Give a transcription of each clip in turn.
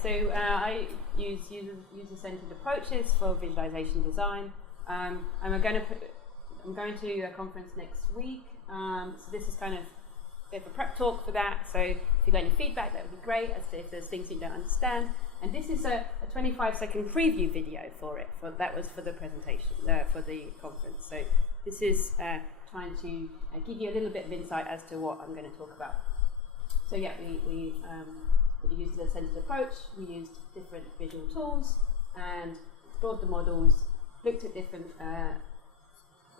So I use user-centered approaches for visualization design. And I'm going to a conference next week. So this is kind of a bit of a prep talk for that. So if you've got any feedback, that would be great, as to if there's things you don't understand. And this is a 25-second preview video for it. That was for the presentation, for the conference. So this is trying to give you a little bit of insight as to what I'm going to talk about. So yeah, we used a centered approach. We used different visual tools and explored the models, looked at different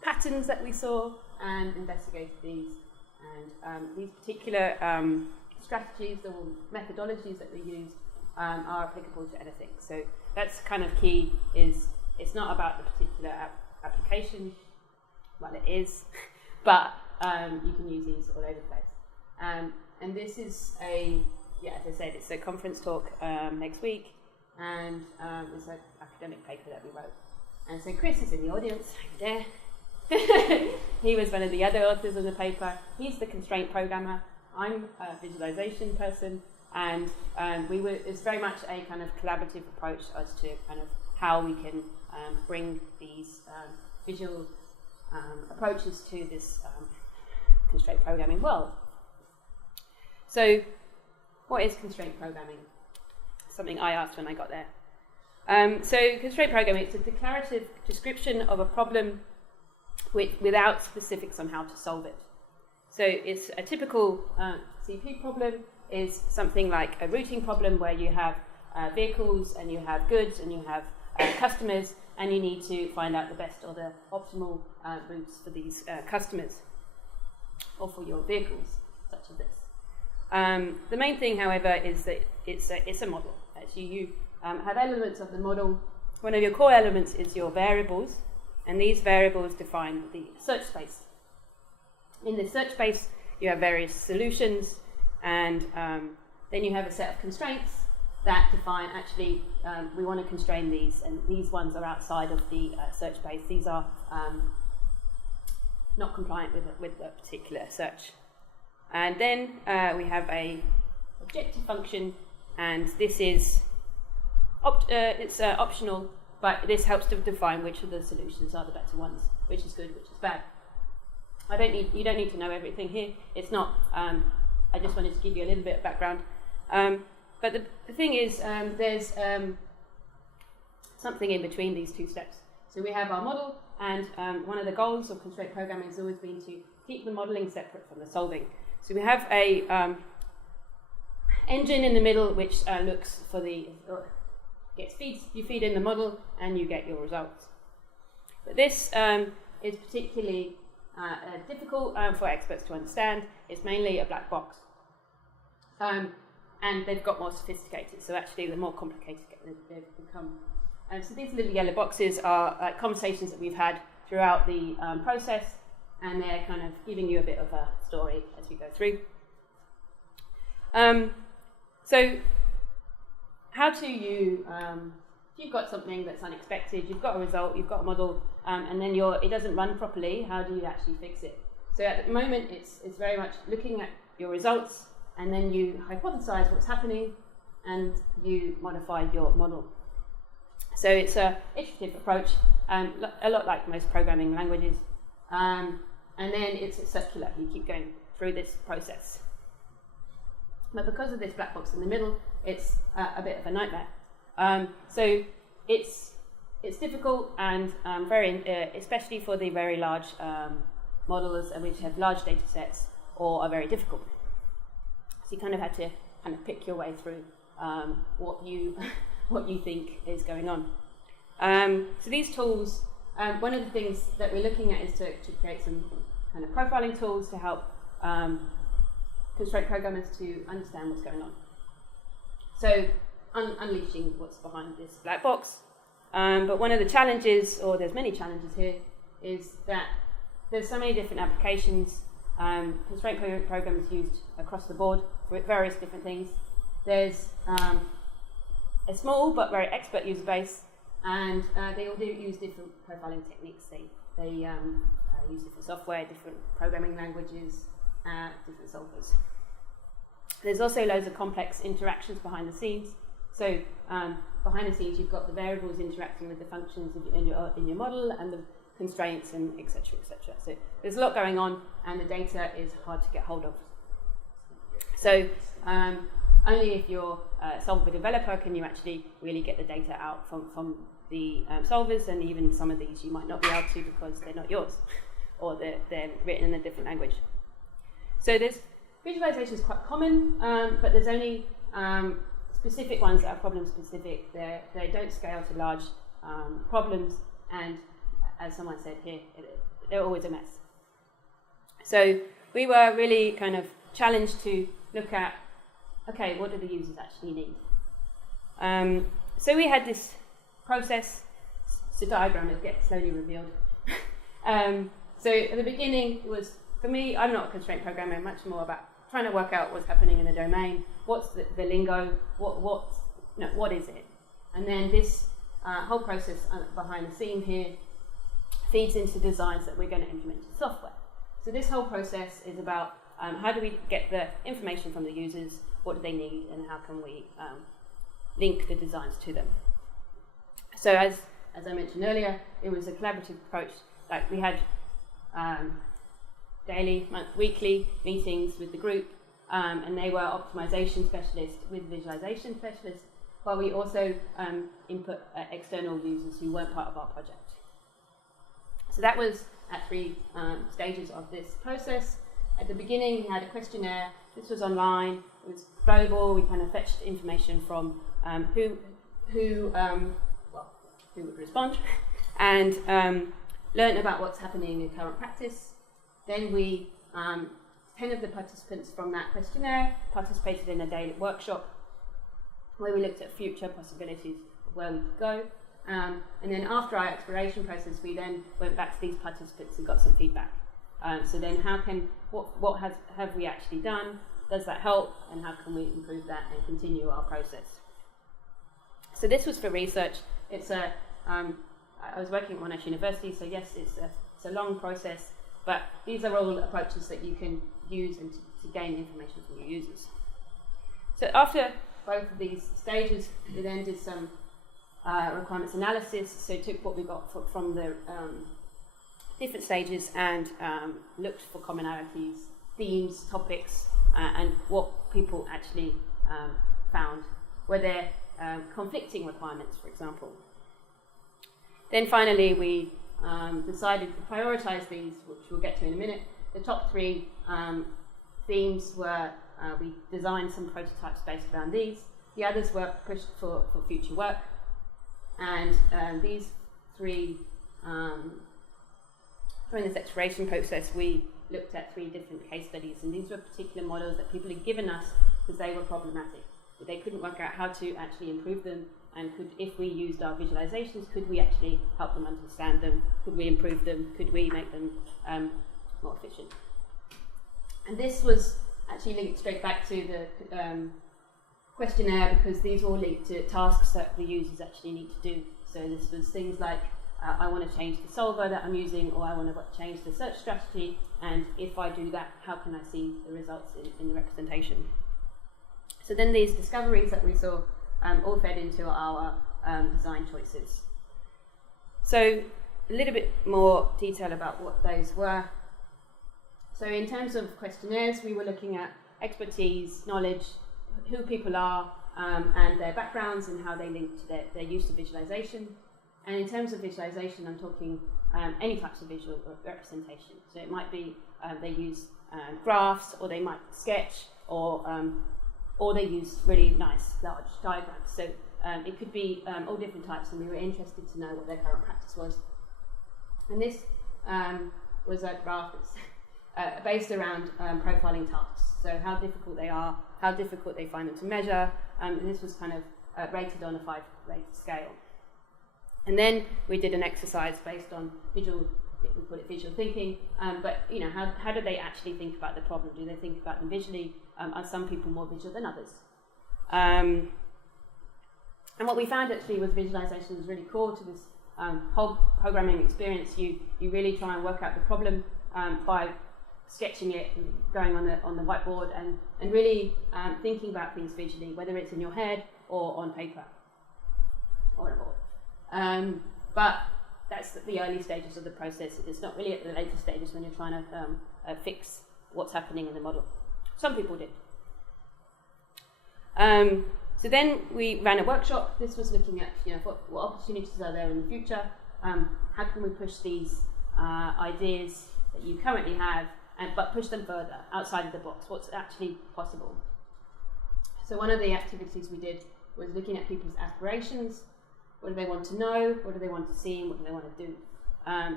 patterns that we saw, and investigated these. And these particular strategies or methodologies that we used are applicable to anything. So that's kind of key. Is it's not about the particular application. Well, it is, but you can use these all over the place. And this is as I said, it's a conference talk next week, and it's an academic paper that we wrote. And so Chris is in the audience over there. He was one of the other authors of the paper. He's the constraint programmer. I'm a visualization person, and it's very much a kind of collaborative approach as to kind of how we can bring these visual approaches to this constraint programming world. So, what is constraint programming? Something I asked when I got there. So, constraint programming is a declarative description of a problem without specifics on how to solve it. So, it's a typical CP problem is something like a routing problem where you have vehicles and you have goods and you have customers, and you need to find out the best or the optimal routes for these customers or for your vehicles, such as this. The main thing, however, is that it's a model. Actually, you have elements of the model. One of your core elements is your variables, and these variables define the search space. In the search space, you have various solutions, and then you have a set of constraints that define, actually, we want to constrain these, and these ones are outside of the search space. These are not compliant with the particular search. And then we have a objective function, and this is optional, but this helps to define which of the solutions are the better ones, which is good, which is bad. You don't need to know everything here. It's not. I just wanted to give you a little bit of background. But the thing is, there's something in between these two steps. So we have our model, and one of the goals of constraint programming has always been to keep the modeling separate from the solving. So we have a engine in the middle, which looks for you feed in the model, and you get your results. But this is particularly difficult for experts to understand. It's mainly a black box. And they've got more sophisticated, so actually the more complicated they've become. So these little yellow boxes are conversations that we've had throughout the process, and they're kind of giving you a bit of a story as we go through. So how do you, if you've got something that's unexpected, you've got a result, you've got a model, and then it doesn't run properly, how do you actually fix it? So at the moment, it's very much looking at your results, and then you hypothesize what's happening, and you modify your model. So it's an iterative approach, a lot like most programming languages, and then it's circular. You keep going through this process. But because of this black box in the middle, it's a bit of a nightmare. So it's difficult, and especially for the very large models which have large data sets or are very difficult. So you kind of had to pick your way through what you think is going on. So these tools, one of the things that we're looking at is to create some kind of profiling tools to help constraint programmers to understand what's going on. So unleashing what's behind this black box. But one of the challenges, or there's many challenges here, is that there's so many different applications. Constraint programming is used across the board for various different things. There's a small but very expert user base, and they all do use different profiling techniques. They use different software, different programming languages, different solvers. There's also loads of complex interactions behind the scenes, So behind the scenes, you've got the variables interacting with the functions in your model, and the constraints, and etc., etc. So there's a lot going on, and the data is hard to get hold of. So only if you're a solver developer can you actually really get the data out from the solvers, and even some of these you might not be able to because they're not yours, or they're written in a different language. So visualization is quite common, but there's only specific ones that are problem specific. They don't scale to large problems, and as someone said here, they're always a mess. So we were really kind of challenged to look at, okay, what do the users actually need? So we had this process. It's a diagram, it'll get slowly revealed. So at the beginning, it was, for me, I'm not a constraint programmer, much more about trying to work out what's happening in the domain, what's the lingo, what is it? And then this whole process behind the scene here feeds into designs that we're going to implement in software. So this whole process is about how do we get the information from the users, what do they need, and how can we link the designs to them. So as I mentioned earlier, it was a collaborative approach. Like we had daily, weekly meetings with the group, and they were optimization specialists with visualization specialists, while we also input external users who weren't part of our project. So that was at 3 stages of this process. At the beginning, we had a questionnaire. This was online. It was global. We kind of fetched information from who would respond, and learned about what's happening in current practice. Then we, 10 of the participants from that questionnaire participated in a daily workshop where we looked at future possibilities of where we could go. And then after our exploration process, we then went back to these participants and got some feedback. So then what have we actually done? Does that help? And how can we improve that and continue our process? So this was for research. I was working at Monash University, so yes, it's a long process, but these are all approaches that you can use and to gain information from your users. So after both of these stages, we then did some requirements analysis, so took what we got from the different stages and looked for commonalities, themes, topics, and what people actually found. Were there conflicting requirements, for example? Then finally, we decided to prioritize these, which we'll get to in a minute. The top 3 themes were, we designed some prototypes based around these. The others were pushed for future work. And these 3, during this exploration process, we looked at 3 different case studies, and these were particular models that people had given us because they were problematic. But they couldn't work out how to actually improve them, and if we used our visualizations, could we actually help them understand them? Could we improve them? Could we make them more efficient? And this was actually linked straight back to the questionnaire, because these all link to tasks that the users actually need to do. So this was things like, I want to change the solver that I'm using, or I want to change the search strategy, and if I do that, how can I see the results in the representation? So then these discoveries that we saw all fed into our design choices. So a little bit more detail about what those were. So in terms of questionnaires, we were looking at expertise, knowledge, who people are, and their backgrounds and how they link to their use of visualization. And in terms of visualization, I'm talking any types of visual representation. So it might be they use graphs, or they might sketch, or they use really nice large diagrams. So it could be all different types, and we were interested to know what their current practice was. And this was a graph that's based around profiling tasks. So how difficult they are, how difficult they find them to measure, and this was kind of rated on a 5-rated scale. And then we did an exercise based on we call it visual thinking, but how do they actually think about the problem? Do they think about them visually? Are some people more visual than others? And what we found actually was visualization was really core to this whole programming experience. You really try and work out the problem by sketching it and going on the whiteboard and really thinking about things visually, whether it's in your head or on paper or on a board. But that's the early stages of the process. It's not really at the later stages when you're trying to fix what's happening in the model. Some people did. So then we ran a workshop. This was looking at what opportunities are there in the future. How can we push these ideas that you currently have, but push them further outside of the box? What's actually possible? So one of the activities we did was looking at people's aspirations. What do they want to know? What do they want to see? And what do they want to do?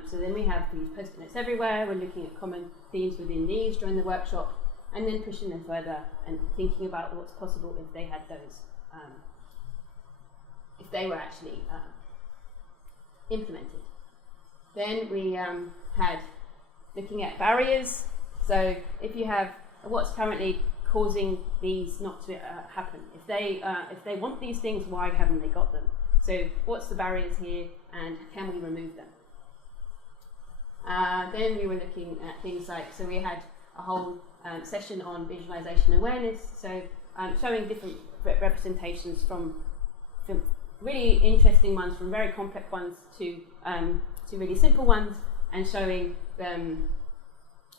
So then we have these post-it notes everywhere. We're looking at common themes within these during the workshop, and then pushing them further and thinking about what's possible if they had those, if they were actually implemented. Then we had looking at barriers. So if you have what's currently causing these not to happen, if they want these things, why haven't they got them? So what's the barriers here, and can we remove them? Then we were looking at things like, so we had a whole session on visualization awareness, so showing different representations from really interesting ones, from very complex ones to really simple ones, and showing them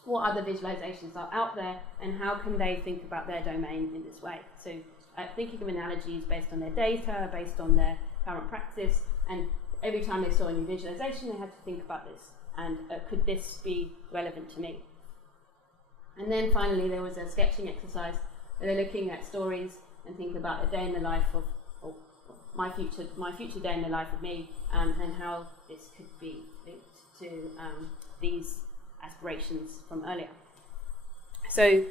what other visualizations are out there and how can they think about their domain in this way. So thinking of analogies based on their data, based on their current practice, and every time they saw a new visualization they had to think about this, and could this be relevant to me? And then finally there was a sketching exercise where they're looking at stories and think about a day in the life of, or my future day in the life of me, and how this could be linked to these aspirations from earlier. So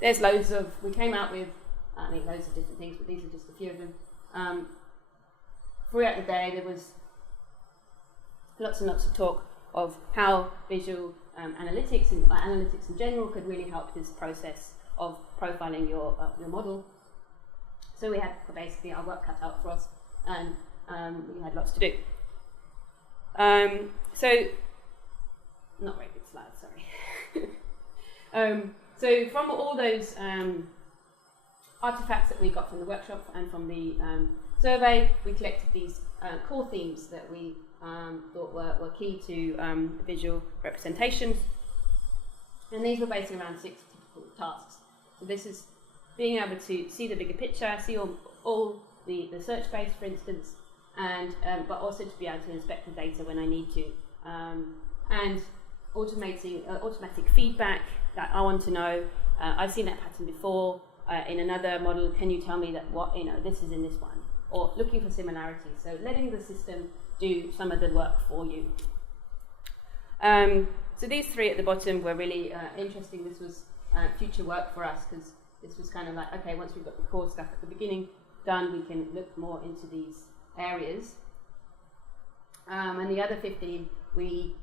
there's loads of, we came out with loads of different things, but these are just a few of them. Throughout the day there was lots and lots of talk of how visual analytics and analytics in general could really help this process of profiling your model. So we had basically our work cut out for us, and we had lots to do. So, not very good slides, sorry. So from all those artifacts that we got from the workshop and from the survey, we collected these core themes that we thought were key to visual representations. And these were based around 6 typical tasks. So this is being able to see the bigger picture, see all the search space, for instance, and but also to be able to inspect the data when I need to, and automatic feedback that I want to know. I've seen that pattern before in another model. Can you tell me that this is in this one? Or looking for similarities. So letting the system do some of the work for you. So these 3 at the bottom were really interesting. This was future work for us, because this was kind of like, okay, once we've got the core stuff at the beginning done, we can look more into these areas. And the other 15, we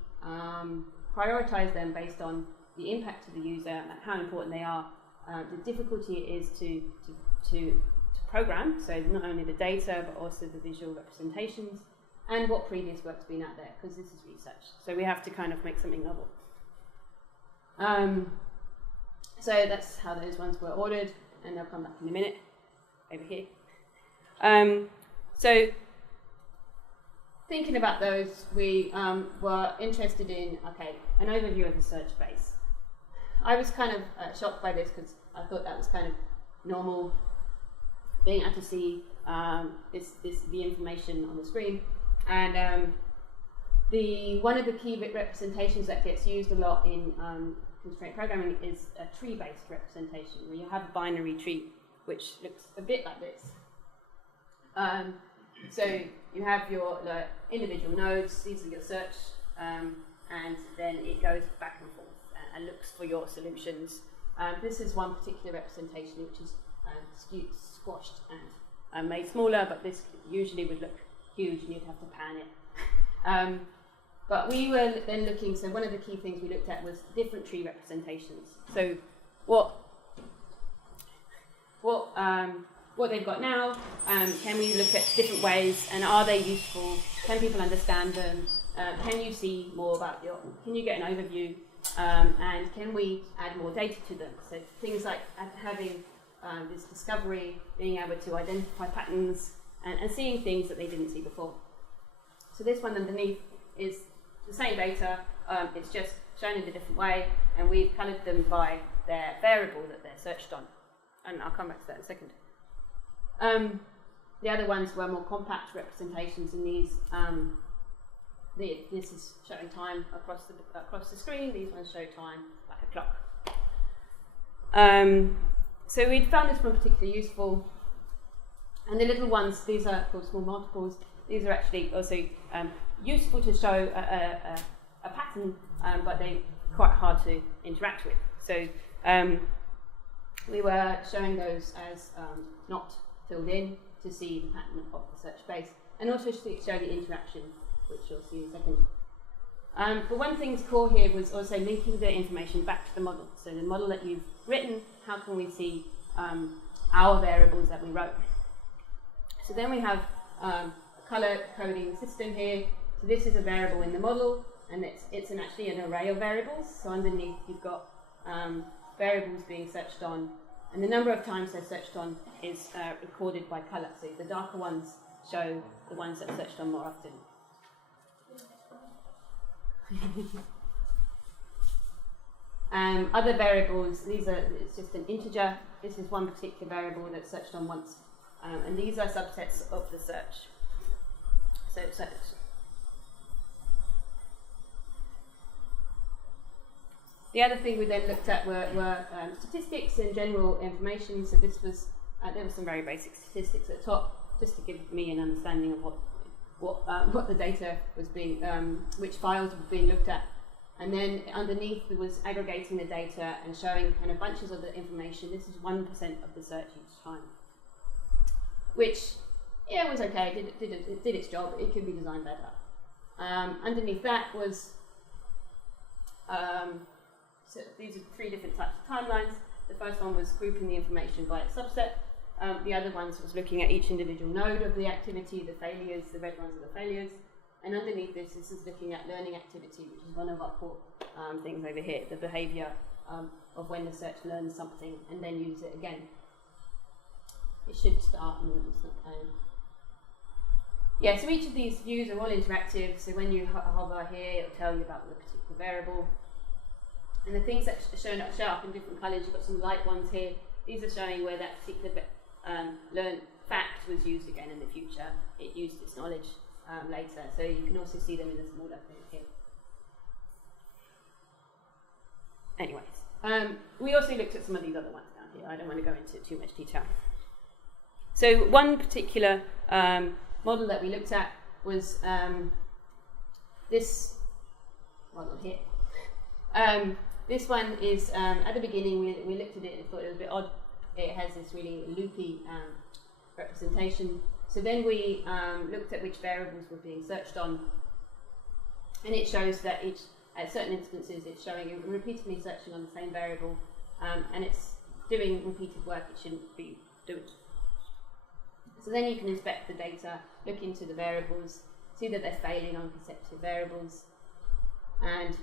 prioritize them based on the impact to the user and how important they are. The difficulty is to program, so not only the data but also the visual representations, and what previous work's been out there, because this is research. So we have to kind of make something novel. So that's how those ones were ordered, and they'll come back in a minute, over here. So thinking about those, we were interested in, an overview of the search space. I was kind of shocked by this, because I thought that was kind of normal, being able to see the information on the screen. And one of the key representations that gets used a lot in constraint programming is a tree-based representation, where you have a binary tree, which looks a bit like this. So you have your individual nodes, these are your search, and then it goes back and forth and looks for your solutions. This is one particular representation which is squashed and made smaller, but this usually would look huge and you'd have to pan it. But we were then looking, so one of the key things we looked at was different tree representations. So what they've got now, can we look at different ways, and are they useful? Can people understand them? Can you see more about can you get an overview? And can we add more data to them? So things like having this discovery, being able to identify patterns, and seeing things that they didn't see before. So this one underneath is the same data, it's just shown in a different way, and we've coloured them by their variable that they're searched on. And I'll come back to that in a second. The other ones were more compact representations, and these, this is showing time across the screen, these ones show time like a clock. So we found this one particularly useful. And the little ones, these are called small multiples. These are actually also useful to show a pattern, but they're quite hard to interact with. So we were showing those as not filled in to see the pattern of the search space, and also to show the interaction, which you'll see in a second. But one thing's core here was also linking the information back to the model. So the model that you've written, how can we see our variables that we wrote? So then we have a color coding system here. So this is a variable in the model, and it's actually an array of variables. So underneath you've got variables being searched on, and the number of times they're searched on is recorded by color. So the darker ones show the ones that are searched on more often. Other variables, it's just an integer. This is one particular variable that's searched on once, and these are subsets of the search. So the other thing we then looked at were statistics and general information. So this was there were some very basic statistics at the top, just to give me an understanding of what the data was being, which files were being looked at. And then underneath it was aggregating the data and showing kind of bunches of the information. This is 1% of the search each time, which, yeah, was okay. It did its job. It could be designed better. Underneath that was, so these are 3 different types of timelines. The first one was grouping the information by its subset. The other ones was looking at each individual node of the activity, the failures, the red ones are the failures. And underneath this is looking at learning activity, which is one of our core things over here, the behaviour of when the search learns something and then uses it again. It should start and it's not playing. Yeah, so each of these views are all interactive. So when you hover here, it'll tell you about the particular variable. And the things that show up in different colours, you've got some light ones here. These are showing where that particular learned fact was used again in the future. It used its knowledge later, so you can also see them in the smaller thing here. Anyways, we also looked at some of these other ones down here. I don't want to go into too much detail. So one particular model that we looked at was this model here. This one is, at the beginning we looked at it and thought it was a bit odd. It has this really loopy representation. So then we looked at which variables were being searched on, and it shows that at certain instances it's showing repeatedly searching on the same variable, and it's doing repeated work it shouldn't be doing. So then you can inspect the data, look into the variables, see that they're failing on consecutive variables, and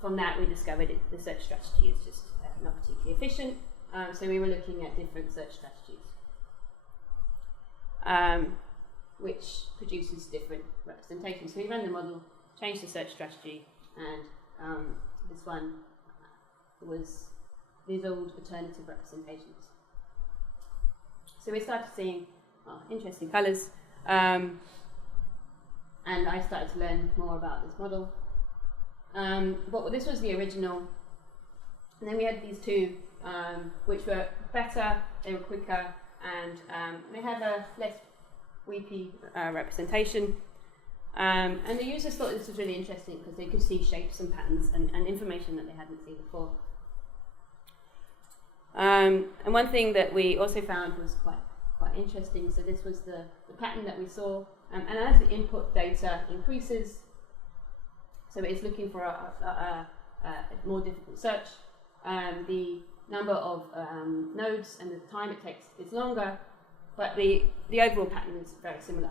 from that we discovered the search strategy is just not particularly efficient, so we were looking at different search strategies. Which produces different representations. So we ran the model, changed the search strategy, and this one was these old alternative representations. So we started seeing interesting colours, and I started to learn more about this model. But this was the original, and then we had these two, which were better, they were quicker, and they had a less weepy representation. And the users thought this was really interesting because they could see shapes and patterns and information that they hadn't seen before. And one thing that we also found was quite interesting. So this was the pattern that we saw, and as the input data increases, so it's looking for a more difficult search, the number of nodes and the time it takes is longer, but the overall pattern is very similar.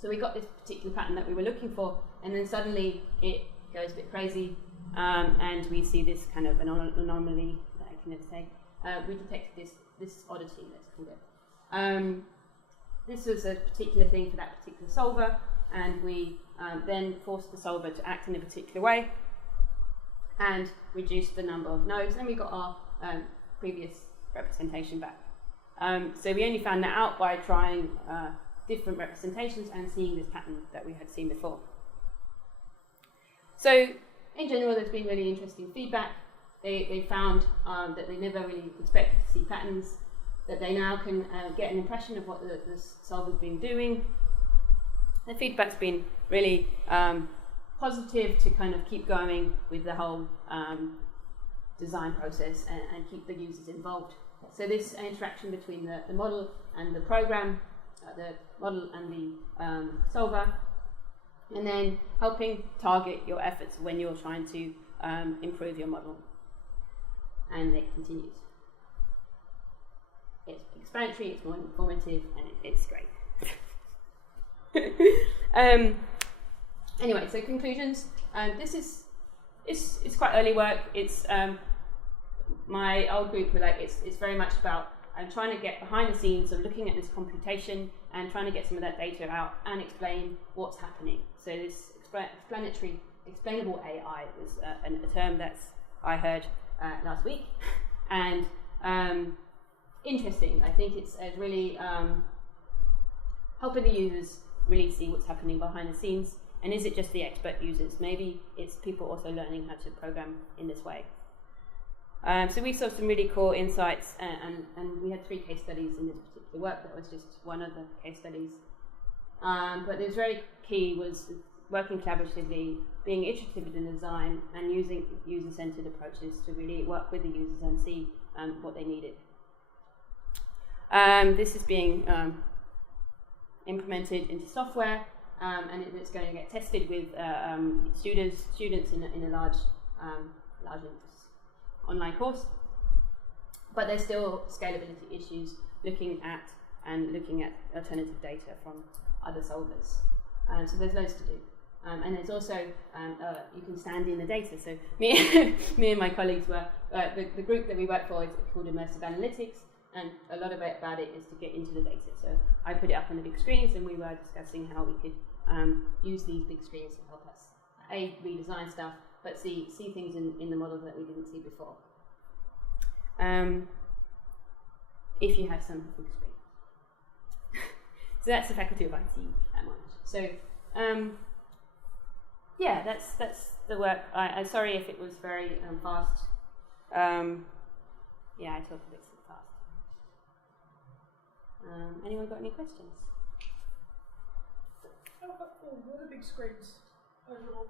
So we got this particular pattern that we were looking for, and then suddenly it goes a bit crazy, and we see this kind of anomaly that I can never say, we detected this oddity, let's call it. This was a particular thing for that particular solver, and we then forced the solver to act in a particular way and reduced the number of nodes, and we got our previous representation back. So we only found that out by trying different representations and seeing this pattern that we had seen before. So in general, there's been really interesting feedback. They found that they never really expected to see patterns, that they now can get an impression of what the solver's been doing. The feedback's been really positive to kind of keep going with the whole design process and keep the users involved. So this interaction between the model and the program, the model and the solver, and then helping target your efforts when you're trying to improve your model. And it continues. It's explanatory, it's more informative, and it's great. Anyway, so conclusions. This is it's quite early work. It's my old group were like it's very much about trying to get behind the scenes of looking at this computation and trying to get some of that data out and explain what's happening. So this explainable AI was a term that I heard last week, and interesting. I think it's really helping the users really see what's happening behind the scenes. And is it just the expert users? Maybe it's people also learning how to program in this way. So we saw some really cool insights, and we had 3 case studies in this particular work. That was just one of the case studies. But it was very key was working collaboratively, being iterative in the design, and using user-centered approaches to really work with the users and see what they needed. This is being implemented into software, and it's going to get tested with students in a large online course. But there's still scalability issues looking at alternative data from other solvers. So there's loads to do. And there's also, you can stand in the data. So me and my colleagues were, the group that we work for is called Immersive Analytics, and a lot of it about it is to get into the data. So I put it up on the big screens, and we were discussing how we could use these big screens to help us redesign stuff, but see things in the model that we didn't see before. If you have some big screen. So that's the Faculty of IT at Monash. So yeah, that's the work. I'm sorry if it was very fast. Yeah, I talk a bit fast. Anyone got any questions? How helpful were the big screens overall?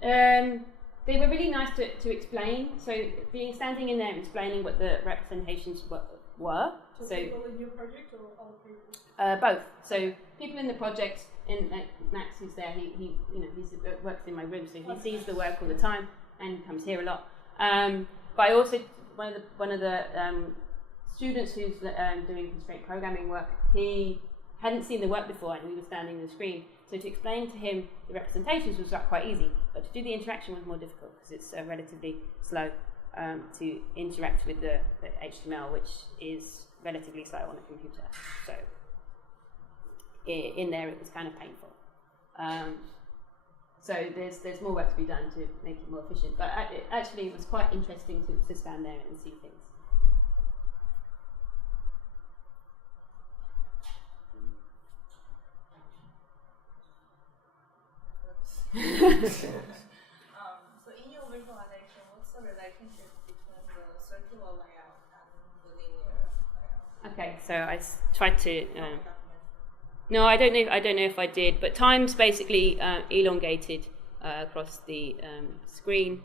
They were really nice to explain. So standing in there and explaining what the representations were. So people in your project or other people? Both. So people in the project, and Max who's there, he works in my room, so he sees the work all the time and comes here a lot. But I also one of the students who's doing constraint programming work, he hadn't seen the work before, and we were standing on the screen. So to explain to him the representations was quite easy, but to do the interaction was more difficult because it's relatively slow to interact with the HTML, which is relatively slow on a computer. So in there it was kind of painful. So there's more work to be done to make it more efficient. But actually it was quite interesting to stand there and see things. So in your visualization, what's the relationship between the circular layout and the linear layout? Okay, so I tried to. No, I don't know if I did, but time's basically elongated across the screen.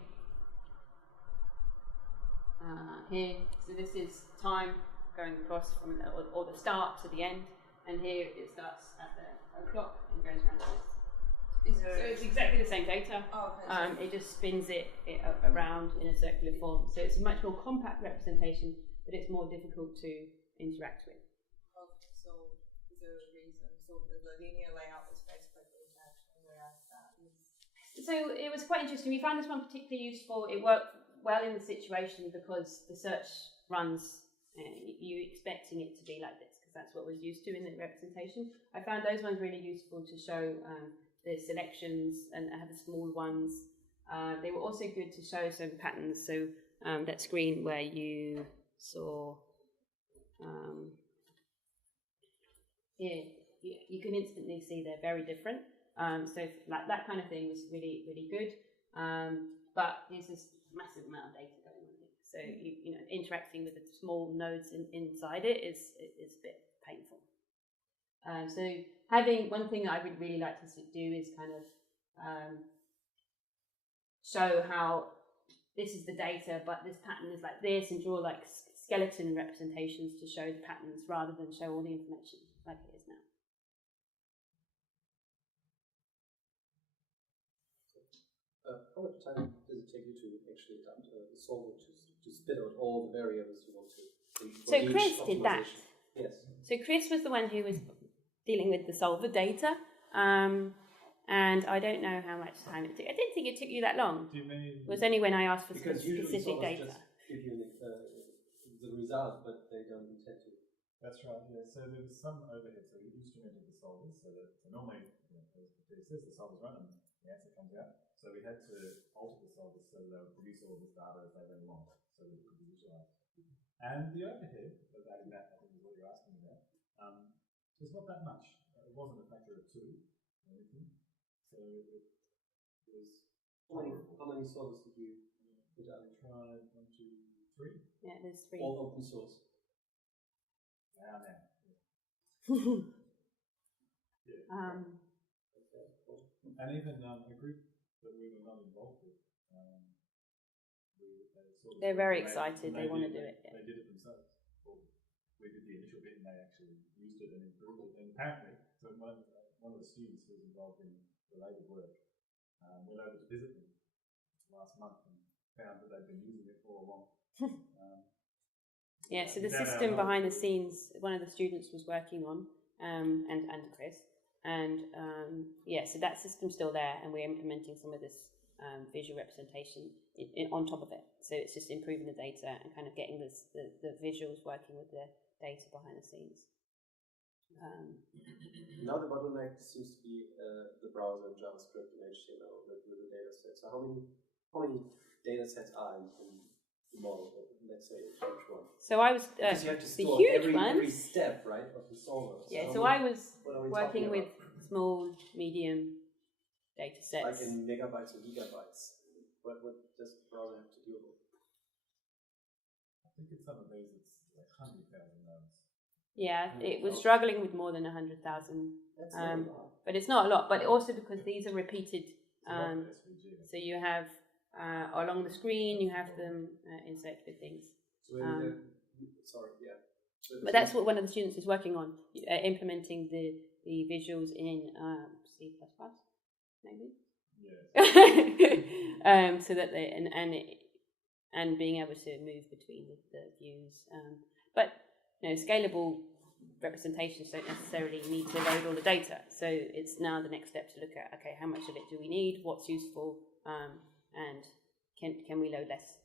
Here, so this is time going across from or the start to the end, and here it starts at the clock and goes around to this. So it's exactly the same data. Oh, okay. It just spins it around in a circular form. So it's a much more compact representation, but it's more difficult to interact with. Okay, so is there a reason? So the linear layout is basically the interaction, whereas that is... So it was quite interesting. We found this one particularly useful. It worked well in the situation because the search runs, you expecting it to be like this, because that's what was used to in the representation. I found those ones really useful to show the selections and have the small ones. They were also good to show some patterns. So that screen where you saw, you can instantly see they're very different. So like that kind of thing was really, really good. But there's this massive amount of data going on here. So you know, interacting with the small nodes inside it is a bit painful. So having one thing that I would really like to do is kind of show how this is the data, but this pattern is like this, and draw like skeleton representations to show the patterns rather than show all the information like it is now. How much time does it take you to actually adapt the solver to spit out all the variables you want to? So Chris did that. Yes. So Chris was the one who was dealing with the solver data, and I don't know how much time it took. I didn't think it took you that long. Do you mean? It was only when I asked for Because specific data. Just give you the result, but they don't intend to. That's right. Yeah. So there was some overhead. So we instrumented the solvers so that normally, as Peter says, the solvers run and the answer comes out. So we had to alter the solvers so they would produce all of this data as they went along, so that it could be visualized. And the overhead of adding that, I think, is what you're asking about. It's not that much. It wasn't a factor of 2 or anything. So it was. How many solvers did you put out? I tried 1, 2, 3. Yeah, there's 3. All open source. Now. Yeah. Yeah. Okay, cool. And even a group that we were not involved with, They're very excited. They want to do it. Yeah. They did it themselves. Well, we did the initial bit, and they actually used it and improved it. And apparently, so one of the students who was involved in related work went over to visit them last month and found that they'd been using it all along. Yeah, so the system behind the scenes, one of the students was working on, and Chris, and yeah, so that system's still there, and we're implementing some of this visual representation on top of it. So it's just improving the data and kind of getting the visuals working with the data behind the scenes. Now the bottleneck seems to be the browser and JavaScript and HTML with the data sets. So how many data sets are in the model? Let's say a huge one. So I was because you have to store every step, right, of the solver. Yeah. So I was working with small, medium data sets. Like in megabytes or gigabytes. What does the browser have to deal with? I think in some of these it's like 100,000 nodes. Yeah, it was struggling with more than 100,000. But it's not a lot. But also because these are repeated. So you have along the screen, you have them insert with things. So but that's what one of the students is working on, implementing the visuals in C++, maybe. Yeah. So that they and being able to move between the views. But you know, scalable representations don't necessarily need to load all the data. So it's now the next step to look at, okay, how much of it do we need? What's useful? And can we load less